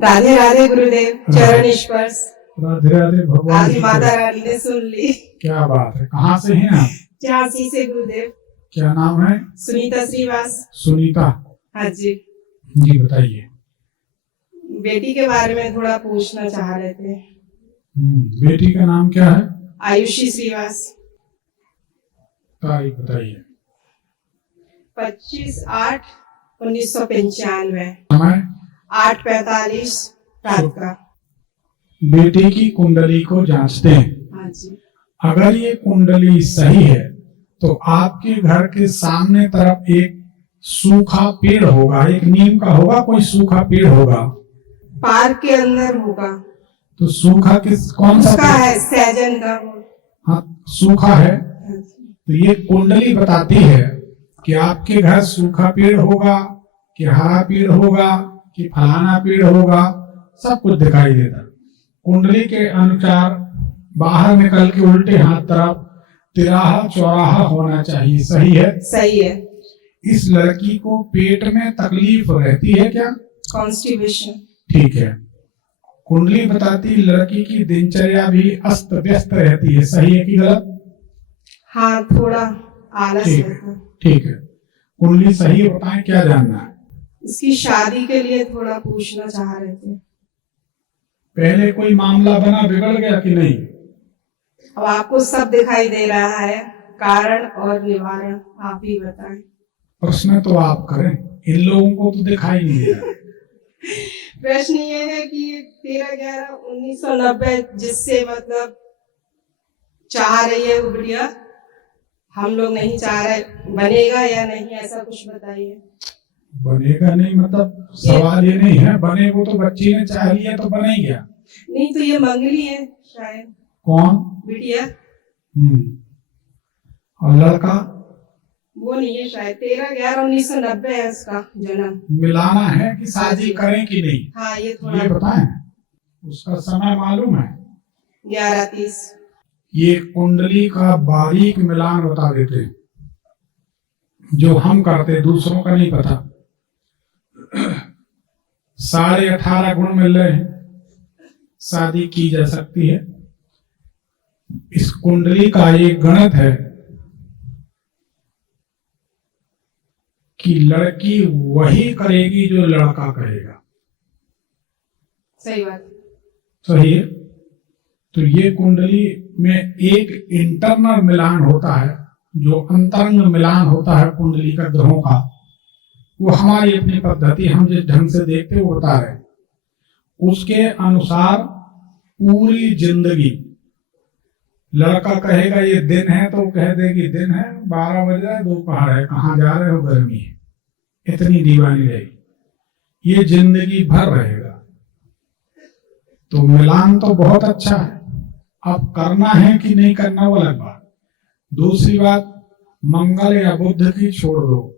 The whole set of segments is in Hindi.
राधे राधे गुरुदेव, चरण स्पर्श। राधे राधे भगवान आज की माता जय। रानी ने सुन ली। क्या बात है, कहाँ से हैं आप? झांसी से गुरुदेव। क्या नाम है? सुनीता श्रीवास। सुनीता हाँ जी। जी, बताइए। बेटी के बारे में थोड़ा पूछना चाह रहे थे। बेटी का नाम क्या है? आयुषी श्रीवास। तारीख बताइए। 25/8/1995। समय? 8:45 रात का। बेटी की कुंडली को जांचते हैं। हाँ जी। अगर ये कुंडली सही है तो आपके घर के सामने तरफ एक सूखा पेड़ होगा, एक नीम का होगा, कोई सूखा पेड़ होगा। पार्क के अंदर होगा। तो सूखा कौन सा उसका पेड़? है सहजन का। हाँ, सूखा है। हाँ जी। तो ये कुंडली बताती है कि आपके घर सूखा पेड़ होगा कि हरा पेड़ होगा कि फलाना पेड़ होगा, सब कुछ दिखाई देता। कुंडली के अनुसार बाहर निकल के उल्टे हाथ तरफ तिराहा चौराहा होना चाहिए। सही है? सही है। इस लड़की को पेट में तकलीफ रहती है क्या? कॉन्स्टिपेशन। ठीक है। कुंडली बताती लड़की की दिनचर्या भी अस्त व्यस्त रहती है। सही है कि गलत? हाँ, थोड़ा आलस ठीक है, रहता है। ठीक है। कुंडली सही बताएं, क्या जानना है? इसकी शादी के लिए थोड़ा पूछना चाह रहे थे। पहले कोई मामला बना, बिगड़ गया कि नहीं? अब आपको सब दिखाई दे रहा है, कारण और निवारण आप ही बताएं। प्रश्न तो आप करें, इन लोगों को तो दिखाई नहीं दे रहा। प्रश्न ये है कि 13/11/1990 जिससे मतलब चाह रही है वो गुड़िया, हम लोग नहीं चाह रहे, बनेगा या नहीं, ऐसा कुछ बताइए। बनेगा नहीं मतलब सवाल ये नहीं है, बने वो तो बच्ची ने चाह लिया तो बने ही गया। नहीं तो ये मंगली है शायद। कौन? बिटिया। और लड़का? वो नहीं है शायद। 13/11/1990 है उसका जन्म। मिलाना है कि शादी करें कि नहीं? हाँ, ये थोड़ा ये बताएं। उसका समय मालूम है? 11:30। ये कुंडली का बारीक मिलान बता देते हैं, जो हम करते, दूसरों का नहीं पता। 18.5 गुण मिल रहे हैं, शादी की जा सकती है। इस कुंडली का एक गणित है कि लड़की वही करेगी जो लड़का कहेगा। सही बात। सही है। तो ये कुंडली में एक इंटरनल मिलान होता है, जो अंतरंग मिलान होता है कुंडली का ग्रहों का, वो हमारी अपनी पद्धति, हम जिस ढंग से देखते वो बता रहे। उसके अनुसार पूरी जिंदगी, लड़का कहेगा ये दिन है तो कह देगी दिन है, 12 बज रहा है, दोपहर है, कहाँ जा रहे हो, गर्मी है, इतनी दीवानी रहेगी। ये जिंदगी भर रहेगा। तो मिलान तो बहुत अच्छा है, अब करना है कि नहीं करना वो अलग बात। दूसरी बात, मंगल या बुध की छोड़ दो।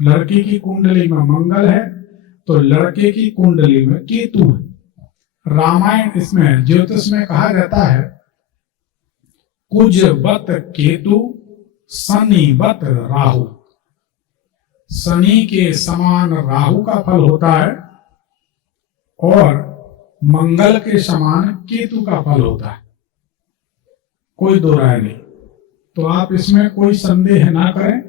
लड़की की कुंडली में मंगल है तो लड़के की कुंडली में केतु है। रामायण इसमें ज्योतिष में कहा जाता है कुजबत केतु शनिवत राहु। शनि के समान राहु का फल होता है और मंगल के समान केतु का फल होता है, कोई दो राय नहीं। तो आप इसमें कोई संदेह ना करें,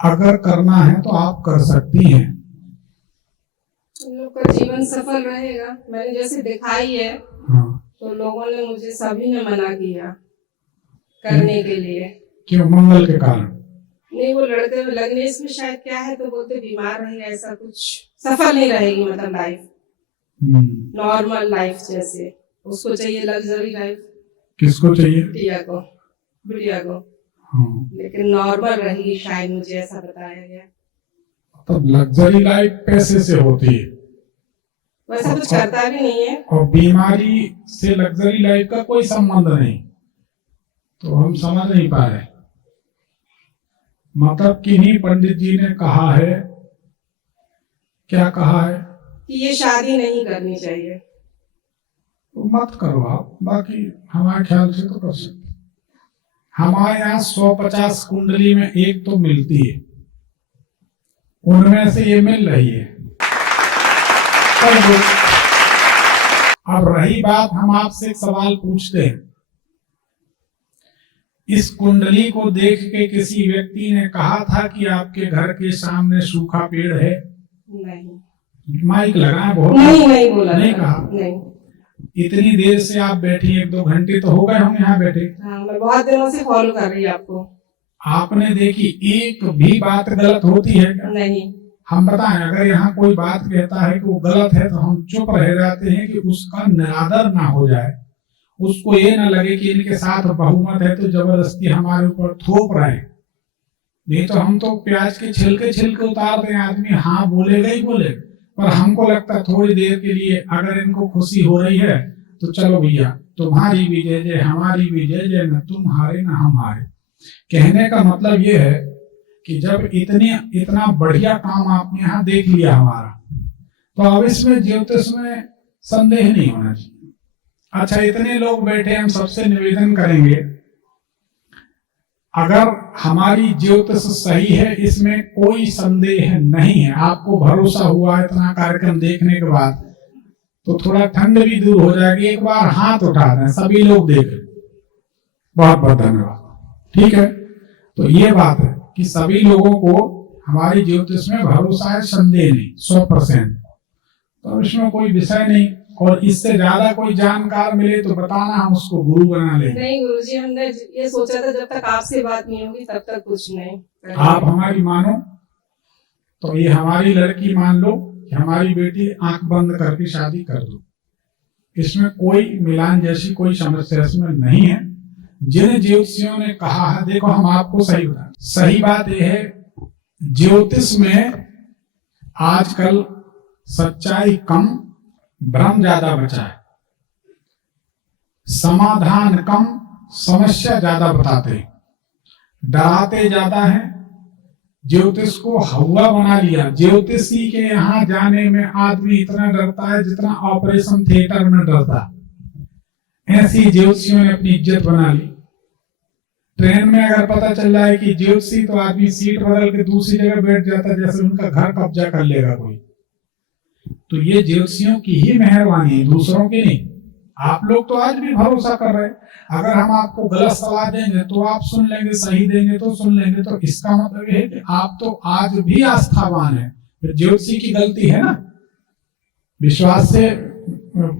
अगर करना है तो आप कर सकती हैं। इन लोग का जीवन सफल रहेगा। मैंने जैसे दिखाई है, हाँ। तो लोगों ने मुझे, सभी ने मना किया करने के लिए। क्यों? मंगल के कारण? नहीं, वो लड़के लग्नेश में शायद क्या है, तो बोलते बीमार रहेगा, ऐसा कुछ, सफल नहीं रहेगी मतलब लाइफ, नॉर्मल लाइफ जैसे। उसको चाहिए लग्जरी लाइफ। किसको चाहिए? बिटिया को। हाँ। लेकिन नॉर्मल रहेगी शायद, मुझे ऐसा बताया गया। तब लग्जरी लाइफ पैसे से होती है, वैसा कुछ करता भी नहीं है। और बीमारी से लग्जरी लाइफ का कोई संबंध नहीं। तो हम समझ नहीं पा रहे। मतलब किन्हीं पंडित जी ने कहा है, क्या कहा है? कि ये शादी नहीं करनी चाहिए। तो मत करो आप, बाकी हमारे ख्याल से तो कर सकते। हमारे यहाँ 150 कुंडली में एक तो मिलती है, उनमें से ये मिल रही है। अब रही बात, हम आपसे एक सवाल पूछते हैं, इस कुंडली को देख के किसी व्यक्ति ने कहा था कि आपके घर के सामने सूखा पेड़ है? नहीं, माइक लगाए बहुत, नहीं बोला, नहीं कहा। नहीं। इतनी देर से आप बैठी, 1-2 घंटे तो हो गए होंगे यहाँ बैठे। हाँ, मैं बहुत दिनों से फॉलो कर रही हूँ आपको। आपने देखी एक भी बात गलत होती है क्या? नहीं। हम बताएं, अगर यहाँ कोई बात कहता है कि वो गलत है तो हम चुप रह जाते हैं कि उसका निरादर ना हो जाए, उसको ये ना लगे कि इनके साथ बहुमत है तो जबरदस्ती हमारे ऊपर थोप रहे। नहीं तो हम तो प्याज के छिलके उतार दें, आदमी हाँ बोलेगा ही बोले, पर हमको लगता है थोड़ी देर के लिए अगर इनको खुशी हो रही है तो चलो भैया तुम्हारी भी जय जय, हमारी भी जय जय, न तुम हारे न हम हारे। कहने का मतलब ये है कि जब इतना बढ़िया काम आपने यहाँ देख लिया हमारा, तो अब इसमें ज्योतिष में संदेह नहीं होना चाहिए। अच्छा, इतने लोग बैठे, हम सबसे निवेदन करेंगे, अगर हमारी ज्योतिष सही है, इसमें कोई संदेह नहीं है, आपको भरोसा हुआ इतना कार्यक्रम देखने के बाद, तो थोड़ा ठंड भी दूर हो जाएगी। एक बार हाथ उठा दें, सभी लोग देख लें। बहुत बहुत धन्यवाद। ठीक है, तो ये बात है कि सभी लोगों को हमारी ज्योतिष में भरोसा है, संदेह नहीं, 100%। तो इसमें कोई विषय नहीं, और इससे ज्यादा कोई जानकार मिले तो बताना, हम उसको गुरु बना लेंगे। नहीं गुरुजी, हमने ये सोचा था जब तक आपसे बात नहीं होगी तब तक कुछ नहीं। आप हमारी मानो तो ये हमारी लड़की मान लो कि हमारी बेटी आंख बंद करके शादी कर दो, इसमें कोई मिलान जैसी कोई समस्या इसमें नहीं है। जिन ज्योतिषियों ने कहा है, देखो हम आपको सही बता, सही बात यह है, ज्योतिष में आजकल सच्चाई कम, भ्रम ज्यादा बचा है, समाधान कम, समस्या ज्यादा बताते, डराते ज्यादा है। ज्योतिष को हवा बना लिया। ज्योतिषी के यहाँ जाने में आदमी इतना डरता है जितना ऑपरेशन थिएटर में डरता। ऐसी ज्योतिषियों ने अपनी इज्जत बना ली। ट्रेन में अगर पता चल रहा है कि ज्योतिषी, तो आदमी सीट बदल के दूसरी जगह बैठ जाता है, जैसे उनका घर कब्जा कर लेगा कोई। तो ये ज्योतिषियों की ही मेहरबानी है, दूसरों की नहीं। आप लोग तो आज भी भरोसा कर रहे हैं। अगर हम आपको गलत सलाह देंगे तो आप सुन लेंगे, सही देंगे तो सुन लेंगे, तो इसका मतलब ये है कि आप तो आज भी आस्थावान है। फिर ज्योतिषी की गलती है ना, विश्वास से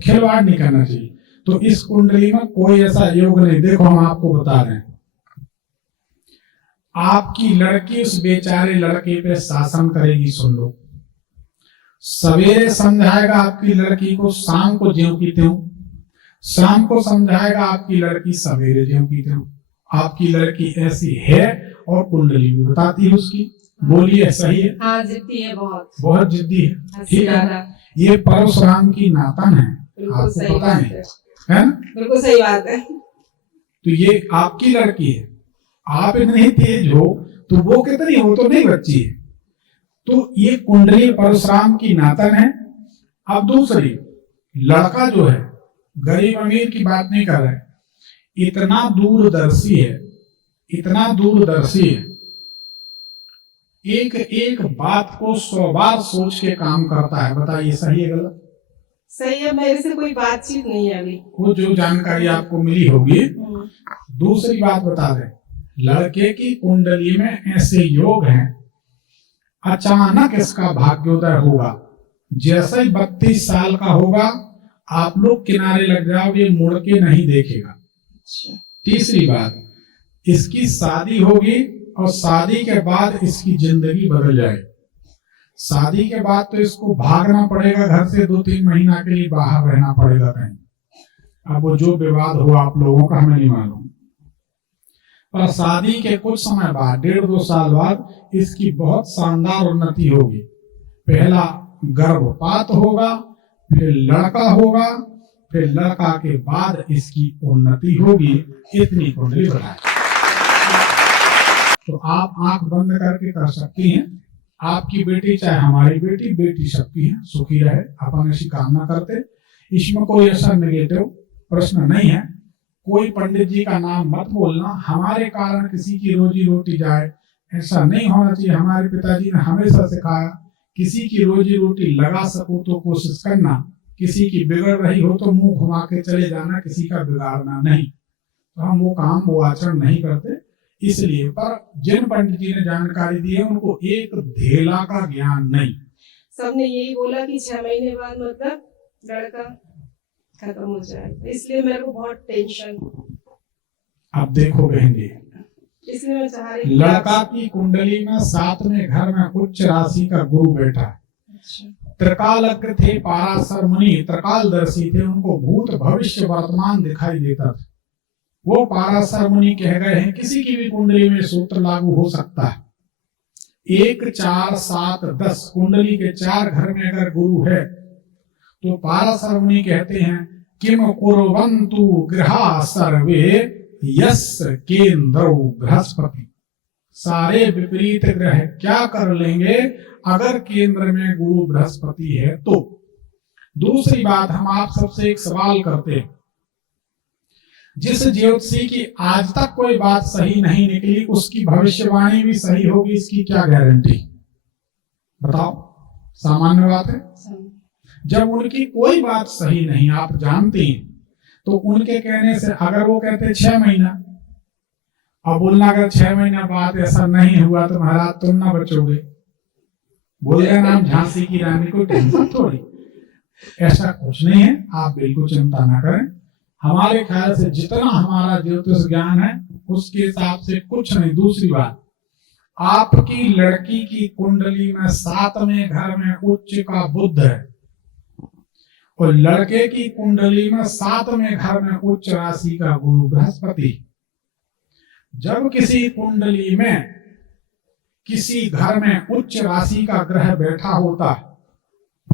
खिलवाड़ नहीं करना चाहिए। तो इस कुंडली में कोई ऐसा योग नहीं। देखो हम आपको बता रहे हैं, आपकी लड़की उस बेचारे लड़के पे शासन करेगी। सुन लो, सवेरे समझाएगा आपकी लड़की को, शाम को ज्यों की त्यों, शाम को समझाएगा आपकी लड़की, सवेरे ज्यों की त्यों। आपकी लड़की ऐसी है और कुंडली भी बताती है उसकी। बोलिए सही है? हाँ, जिद्दी है, बहुत जिद्दी है। ठीक है, ये परशुराम की नातन है, आपको पता नहीं है ना? बिल्कुल सही बात है। तो ये आपकी लड़की है, आप इतनी तेज हो तो वो कितनी हो, तो नहीं बच्ची है। तो ये कुंडली परशुराम की नातन है। अब दूसरी, लड़का जो है, गरीब अमीर की बात नहीं कर रहे, इतना दूरदर्शी है, इतना दूरदर्शी है, एक एक बात को 100 बार सोच के काम करता है। बताइए सही है गलत? सही है। मेरे से कोई बातचीत नहीं है अभी, वो जो जानकारी आपको मिली होगी। दूसरी बात बता दें, लड़के की कुंडली में ऐसे योग हैं, अचानक इसका भाग्योदय होगा। जैसे ही 32 साल का होगा, आप लोग किनारे लग जाओगे, मुड़ के नहीं देखेगा। तीसरी बात, इसकी शादी होगी और शादी के बाद इसकी जिंदगी बदल जाएगी। शादी के बाद तो इसको भागना पड़ेगा घर से, 2-3 महीना के लिए बाहर रहना पड़ेगा कहीं। अब वो जो विवाद हो आप लोगों का हमें नहीं मालूम, पर शादी के कुछ समय बाद, 1.5-2 साल बाद, इसकी बहुत शानदार उन्नति होगी। पहला गर्भपात होगा, फिर लड़का होगा, फिर लड़का के बाद इसकी उन्नति होगी। इतनी कुंडली बताए। तो आप आंख बंद करके कर सकती हैं। आपकी बेटी चाहे हमारी बेटी, बेटी सबकी है, सुखी रहे, अपन ऐसी कामना करते। इसमें कोई ऐसा नेगेटिव प्रश्न नहीं है। कोई पंडित जी का नाम मत बोलना, हमारे कारण किसी की रोजी रोटी जाए, ऐसा नहीं होना चाहिए। हमारे पिताजी ने हमेशा सिखाया, किसी की रोजी रोटी लगा सको तो कोशिश करना, किसी की बिगड़ रही हो तो मुंह घुमा के चले जाना, किसी का बिगाड़ना नहीं। तो हम वो काम वो आचरण नहीं करते। इसलिए पर जिन पंडित जी ने जानकारी दी है उनको एक धेला का ज्ञान नहीं। सबने यही बोला कि 6 महीने बाद मतलब लड़का खत्म हो जाएगा, इसलिए मेरे को बहुत टेंशन। अब देखो बहन जी, इसलिए मैं चाह रही हूँ लड़का की कुंडली में 7वें घर में उच्च राशि का गुरु बैठा है। अच्छा। त्रिकालज्ञ थे, पाराशर मुनि त्रिकालदर्शी थे, उनको भूत भविष्य वर्तमान दिखाई देता था। वो पाराशर मुनि कह गए हैं किसी की भी कुंडली में सूत्र लागू हो सकता है। 1, 4, 7, 10 कुंडली के 4 घर में अगर गुरु है तो पाराशर मुनि कहते हैं किम कुर्वन्तु गृहा सर्वे यस्य केंद्रौ बृहस्पति। सारे विपरीत ग्रह क्या कर लेंगे अगर केंद्र में गुरु बृहस्पति है तो। दूसरी बात, हम आप सबसे एक सवाल करते हैं, जिस ज्योतिषी की आज तक कोई बात सही नहीं निकली उसकी भविष्यवाणी भी सही होगी, इसकी क्या गारंटी? बताओ, सामान्य बात है। जब उनकी कोई बात सही नहीं आप जानते हैं तो उनके कहने से, अगर वो कहते 6 महीना, अब बोलना अगर 6 महीना बाद ऐसा नहीं हुआ तो महाराज तुम ना बचोगे, बोलेगा नाम झांसी की रानी, कोई टेंशन थोड़ी। ऐसा कुछ नहीं है, आप बिल्कुल चिंता ना करें। हमारे ख्याल से जितना हमारा ज्योतिष ज्ञान है उसके हिसाब से कुछ नहीं। दूसरी बात, आपकी लड़की की कुंडली में 7वें घर में उच्च का बुध है और लड़के की कुंडली में 7वें घर में उच्च राशि का गुरु बृहस्पति। जब किसी कुंडली में किसी घर में उच्च राशि का ग्रह बैठा होता है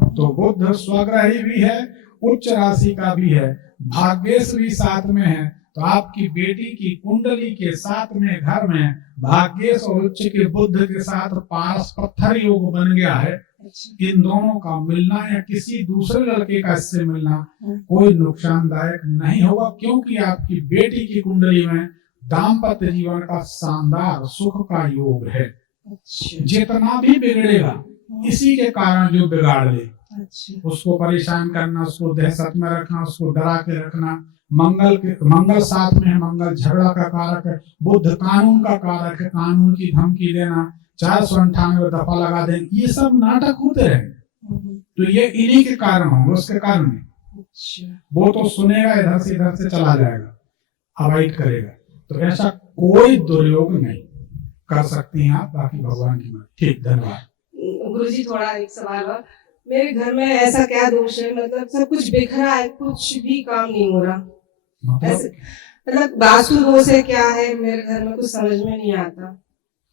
तो बुध स्वग्रही भी है, उच्च राशि का भी है, भाग्येश भी 7 में है, तो आपकी बेटी की कुंडली के 7वें घर में भाग्येश और उच्च के बुध के साथ पारस पत्थर योग बन गया है। इन दोनों का मिलना या किसी दूसरे लड़के का इससे मिलना कोई नुकसानदायक नहीं होगा, क्योंकि आपकी बेटी की कुंडली में दाम्पत्य जीवन का शानदार सुख का योग है। जितना भी बिगड़ेगा इसी के कारण जो बिगाड़ ले, उसको परेशान करना, उसको दहशत में रखना, उसको डरा के रखना। मंगल 7 में है, मंगल झगड़ा का कारक है, बुध कानून का कारक है, कानून की धमकी देना, 498 दफा लगा देंगे, ये सब नाटक होते रहे। तो ये इन्हीं के कारण होंगे, उसके कारण नहीं। वो तो सुनेगा, इधर से चला जाएगा, अवॉइड करेगा। तो ऐसा कोई दुर्योग नहीं कर सकती हैं आप, बाकी भगवान की मर्जी। ठीक, धन्यवाद। गुरुजी थोड़ा एक सवाल और, मेरे घर में ऐसा क्या दोष है, मतलब सब कुछ बिखरा है, कुछ भी काम नहीं हो रहा, मतलब वास्तु दोष है क्या है मेरे घर में, कुछ समझ में नहीं आता।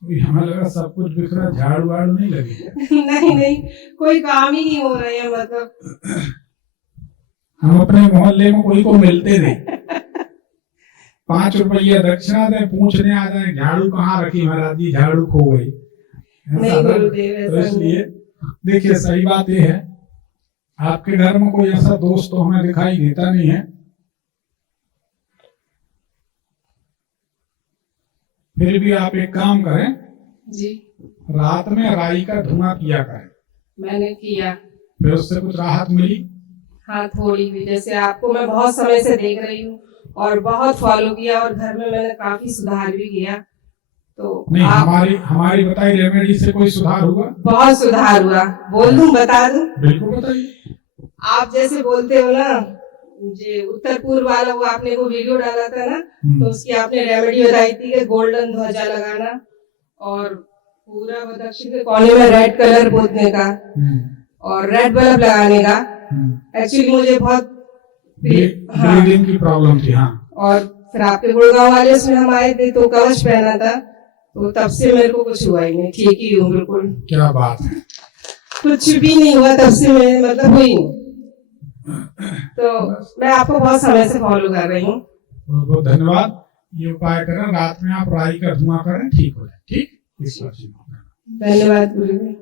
हमें लगा सब कुछ बिखरा, झाड़ू वाड़ू नहीं लगी। नहीं, कोई काम ही नहीं हो रहे हैं, मतलब हम अपने मोहल्ले में कोई को मिलते नहीं, 5 रुपया दक्षिणा दे, पूछने आ जाए झाड़ू कहाँ रखी महाराज जी, झाड़ू खो गई। तो इसलिए देखिए, सही बात यह है, आपके घर में कोई ऐसा दोस्त तो हमें दिखाई देता नहीं है, फिर भी आप एक काम करें जी, रात में राई का धुआं किया करें। मैंने किया, फिर उससे कुछ राहत मिली? हाँ, थोड़ी भी। जैसे आपको मैं बहुत समय से देख रही हूँ और बहुत फॉलो किया और घर में मैंने काफी सुधार भी किया। तो नहीं, हमारी बताई रेमेडी से कोई सुधार हुआ? बहुत सुधार हुआ। बोल दूं, बता दूं? बिल्कुल बताइए। आप जैसे बोलते हो ना, जो उत्तर पूर्व वाला वो आपने वो वीडियो डाला था ना, तो उसकी आपने रेमेडी बताई थी कि गोल्डन ध्वजा लगाना और पूरा दक्षिण के कोने में रेड कलर पोतने का और रेड बल्ब लगाने का। एक्चुअली मुझे बहुत ब्रीदिंग की प्रॉब्लम थी। हाँ, और फिर आपके गुड़गांव वाले उसमें हम आए थे तो कवच पहना था, तो तब से मेरे को कुछ हुआ ही नहीं, ठीक ही हूँ बिल्कुल। क्या बात है, कुछ भी नहीं हुआ तब से, मैं मतलब हुई नहीं। तो मैं आपको बहुत समय से फॉलो कर रही हूँ। बहुत बहुत धन्यवाद। ये उपाय करें, रात में आप राई का धुआं करें, ठीक हो जाए। ठीक, धन्यवाद गुरु जी।